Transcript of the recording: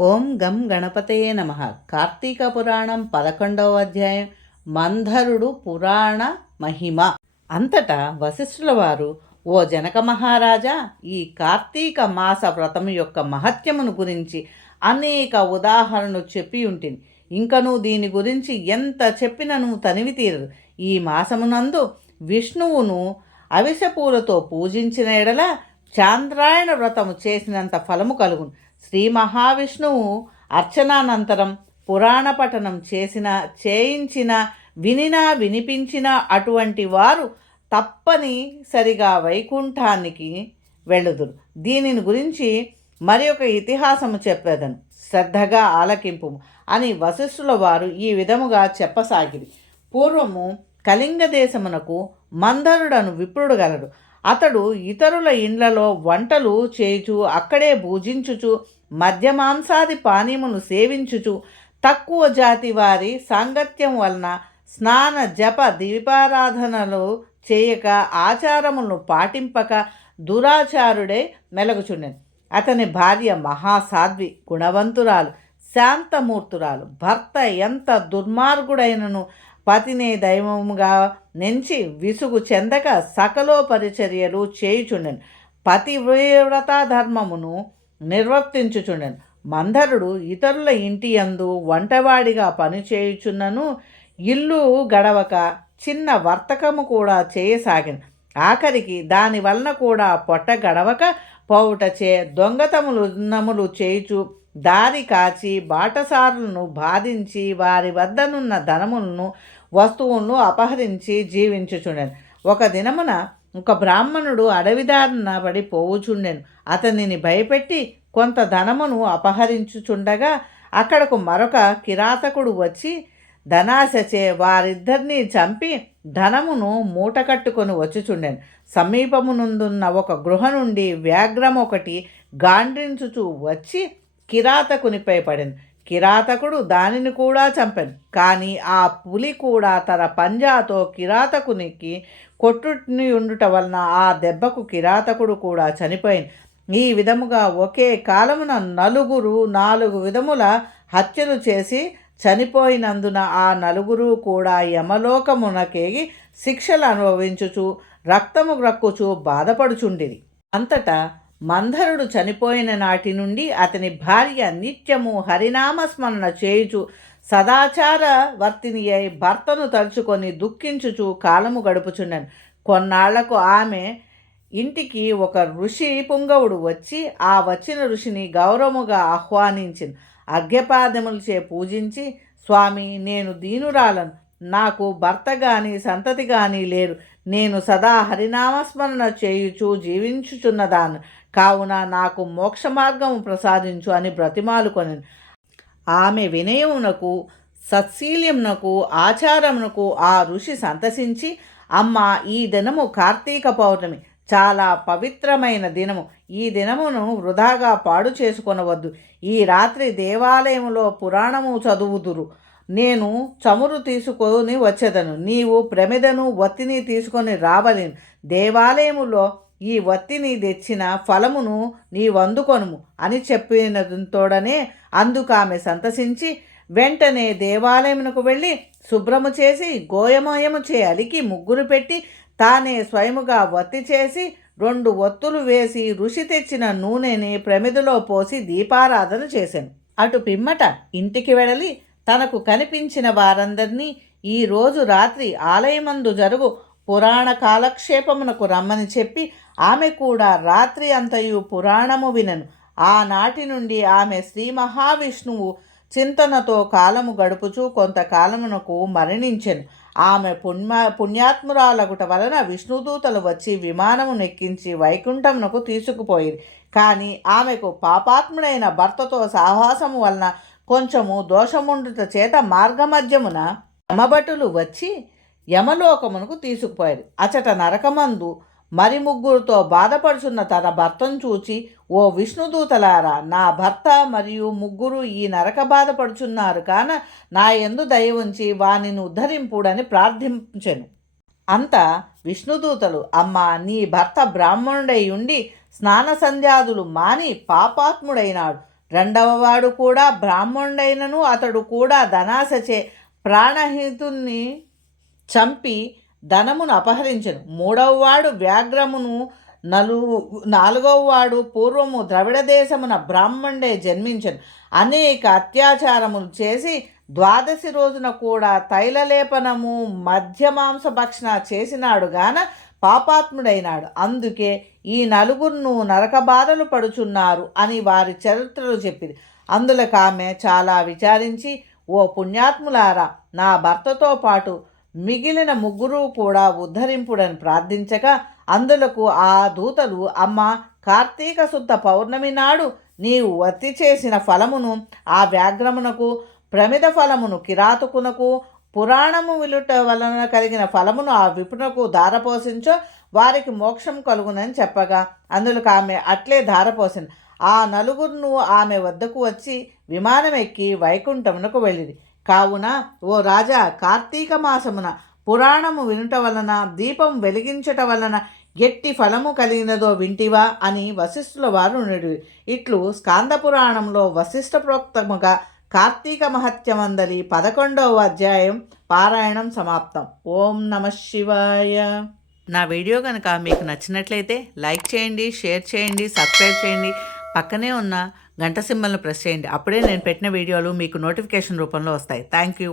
ఓం గం గణపతయే నమ. కార్తీక పురాణం పదకొండవ అధ్యాయం. మంధరుడు పురాణ మహిమ. అంతటా వశిష్ఠుల వారు ఓ జనక మహారాజా ఈ కార్తీక మాస వ్రతం యొక్క మహత్యమును గురించి అనేక ఉదాహరణలు చెప్పి ఉంటుంది ఇంకను దీని గురించి ఎంత చెప్పినను తనివి తీరదు. ఈ మాసమునందు విష్ణువును అవిసపూలతో పూజించిన ఎడల చాంద్రాయణ వ్రతము చేసినంత ఫలము కలుగును. శ్రీ మహావిష్ణువు అర్చనానంతరం పురాణ పఠనం చేసిన చేయించిన వినినా వినిపించిన అటువంటి వారు తప్పనిసరిగా వైకుంఠానికి వెళ్ళుదురు. దీనిని గురించి మరి ఒక ఇతిహాసము చెప్పేదను. శ్రద్ధగా ఆలకింపు అని వశిష్ఠుల వారు ఈ విధముగా చెప్పసాగిరి. పూర్వము కళింగ దేశమునకు మందరుడను విప్రుడు గలడు. అతడు ఇతరుల ఇండ్లలో వంటలు చేయుచు అక్కడే భూజించుచు మద్యమాంసాది పానీయమును సేవించుచు తక్కువ జాతి వారి సాంగత్యం వలన స్నాన జప దీపారాధనలు చేయక ఆచారములను పాటింపక దురాచారుడే మెలగుచుండెను. అతని భార్య మహాసాధ్వి గుణవంతురాలు శాంతమూర్తురాలు భర్త ఎంత దుర్మార్గుడైనను పతినే దైవముగా నెంచి విసుగు చెందక సకలోపరిచర్యలు చేయుచుండెను. పతివ్రత ధర్మమును నిర్వర్తించుచుండెను. మందరుడు ఇతరుల ఇంటి యందు వంటవాడిగా పనిచేయుచున్నను. ఇల్లు గడవక చిన్న వర్తకము కూడా చేయసాగింది ఆఖరికి దాని వలన కూడా పొట్ట గడవక పోవుటచే దొంగతములు నములు చేయుచు దారి కాచి బాటసారులను బాధించి వారి వద్దనున్న ధనములను వస్తువును అపహరించి జీవించుచుండెను. ఒక దినమున ఒక బ్రాహ్మణుడు అడవిదారిన పడి పోవుచుండెను. అతనిని భయపెట్టి కొంత ధనమును అపహరించుచుండగా అక్కడకు మరొక కిరాతకుడు వచ్చి ధనాశచే వారిద్దరినీ చంపి ధనమును మూట కట్టుకొని వచ్చుచుండెను. సమీపమునందున్న ఒక గృహ నుండి వ్యాఘ్రం ఒకటి గాండ్రించుచు వచ్చి కిరాతకునిపై పడింది కిరాతకుడు దానిని కూడా చంపాను. కానీ ఆ పులి కూడా తన పంజాతో కిరాతకునికి కొట్టుని ఉండుట వలన ఆ దెబ్బకు కిరాతకుడు కూడా చనిపోయింది ఈ విధముగా ఒకే కాలమున నలుగురు నాలుగు విధముల హత్యలు చేసి చనిపోయినందున ఆ నలుగురు కూడా యమలోకమునకేగి శిక్షలు అనుభవించుచు రక్తము గ్రక్కుచు బాధపడుచుండిరి. అంతటా మంధరుడు చనిపోయిన నాటి నుండి అతని భార్య నిత్యము హరినామస్మరణ చేయుచు సదాచార వర్తిని అయి భర్తను తలుచుకొని దుఃఖించుచు కాలము గడుపుచున్నాను కొన్నాళ్ళకు ఆమె ఇంటికి ఒక ఋషి పుంగవుడు వచ్చి ఆ వచ్చిన ఋషిని గౌరవముగా ఆహ్వానించింది అర్ఘ్యపాదములచే పూజించి స్వామి నేను దీనురాలను. నాకు భర్త కానీ సంతతి కానీ లేరు. నేను సదా హరినామస్మరణ చేయుచు జీవించుచున్నదాను. కావున నాకు మోక్ష మార్గము ప్రసాదించు అని బ్రతిమాలుకొని ఆమె వినయమునకు సత్శీల్యమునకు ఆచారమునకు ఆ ఋషి సంతసించి అమ్మ ఈ దినము కార్తీక పౌర్ణమి చాలా పవిత్రమైన దినము. ఈ దినమును వృధాగా పాడు చేసుకొనవద్దు. ఈ రాత్రి దేవాలయములో పురాణము చదువుదురు. నేను చమురు తీసుకొని వచ్చేదను. నీవు ప్రమిదను ఒత్తిని తీసుకొని రావలేను. దేవాలయములో ఈ వత్తిని తెచ్చిన ఫలమును నీవందుకొనుము అని చెప్పినతోడనే అందుకు ఆమె సంతసించి వెంటనే దేవాలయమునకు వెళ్ళి శుభ్రము చేసి గోయమోయము చే అలికి ముగ్గురు పెట్టి తానే స్వయముగా వత్తి చేసి రెండు ఒత్తులు వేసి ఋషి తెచ్చిన నూనెని ప్రమిదలో పోసి దీపారాధన చేశాను అటు పిమ్మట ఇంటికి వెడలి తనకు కనిపించిన వారందరినీ ఈరోజు రాత్రి ఆలయమందు జరుగు పురాణ కాలక్షేపమునకు రమ్మని చెప్పి ఆమె కూడా రాత్రి అంతయు పురాణము వినను. ఆనాటి నుండి ఆమె శ్రీ మహావిష్ణువు చింతనతో కాలము గడుపుచూ కొంతకాలమునకు మరణించెను. ఆమె పుణ్య పుణ్యాత్మురాలగుట వలన విష్ణుదూతలు వచ్చి విమానము నెక్కించి వైకుంఠమునకు తీసుకుపోయింది కానీ ఆమెకు పాపాత్ముడైన భర్తతో సాహసము వలన కొంచెము దోషముండుట చేత మార్గమధ్యమున యమభటులు వచ్చి యమలోకమునకు తీసుకుపోయారు అచట నరకమందు మరి ముగ్గురుతో బాధపడుచున్న తన భర్తను చూచి ఓ విష్ణుదూతలారా నా భర్త మరియు ముగ్గురు ఈ నరక బాధపడుచున్నారు. కాన నా ఎందు దయ ఉంచి వానిని ఉద్ధరింపుడని ప్రార్థించెను. అంత విష్ణుదూతలు అమ్మ నీ భర్త బ్రాహ్మణుడై ఉండి స్నాన సంధ్యాదులు మాని పాపాత్ముడైనాడు. రెండవ వాడు కూడా బ్రాహ్మణుడైనను అతడు కూడా ధనాశచే ప్రాణహితుణ్ణి చంపి ధనమును అపహరించను. మూడవ వాడు వ్యాఘ్రమును నలు నాలుగవ వాడు పూర్వము ద్రవిడ దేశమున బ్రాహ్మణుడే జన్మించను. అనేక అత్యాచారములు చేసి ద్వాదశి రోజున కూడా తైలలేపనము మధ్యమాంస భక్షణ చేసినాడు గాన పాపాత్ముడైనాడు. అందుకే ఈ నలుగురును నరక బాధలు పడుచున్నారు అని వారి చరిత్రలు చెప్పింది అందులకు ఆమె చాలా విచారించి ఓ పుణ్యాత్ములారా నా భర్తతో పాటు మిగిలిన ముగ్గురు కూడా ఉద్ధరింపుడని ప్రార్థించగా అందులకు ఆ దూతలు అమ్మ కార్తీక శుద్ధ పౌర్ణమి నాడు నీవు వర్తి చేసిన ఫలమును ఆ వ్యాఘ్రమునకు ప్రమిద ఫలమును కిరాతుకునకు పురాణము విలుట వలన కలిగిన ఫలమును ఆ విపునకు ధారపోసించో వారికి మోక్షం కలుగునని చెప్పగా అందులకు ఆమె అట్లే ధారపోసింది. ఆ నలుగురును ఆమె వద్దకు వచ్చి విమానం ఎక్కి వైకుంఠమునకు వెళ్ళింది కావున ఓ రాజా కార్తీక మాసమున పురాణము వినుట వలన దీపం వెలిగించుట వలన ఎట్టి ఫలము కలిగినదో వింటివా అని వశిష్ఠుల వారు నుడి. ఇట్లు స్కాంద పురాణంలో వశిష్ఠ ప్రోక్తముగా కార్తీక మహత్యమందలి పదకొండవ అధ్యాయం పారాయణం సమాప్తం. ఓం నమ శివాయ. నా వీడియో కనుక మీకు నచ్చినట్లయితే లైక్ చేయండి షేర్ చేయండి సబ్స్క్రైబ్ చేయండి. పక్కనే ఉన్న గంట సింబల్ను ప్రెస్ చేయండి. అప్పుడే నేను పెట్టిన వీడియోలు మీకు నోటిఫికేషన్ రూపంలో వస్తాయి. Thank you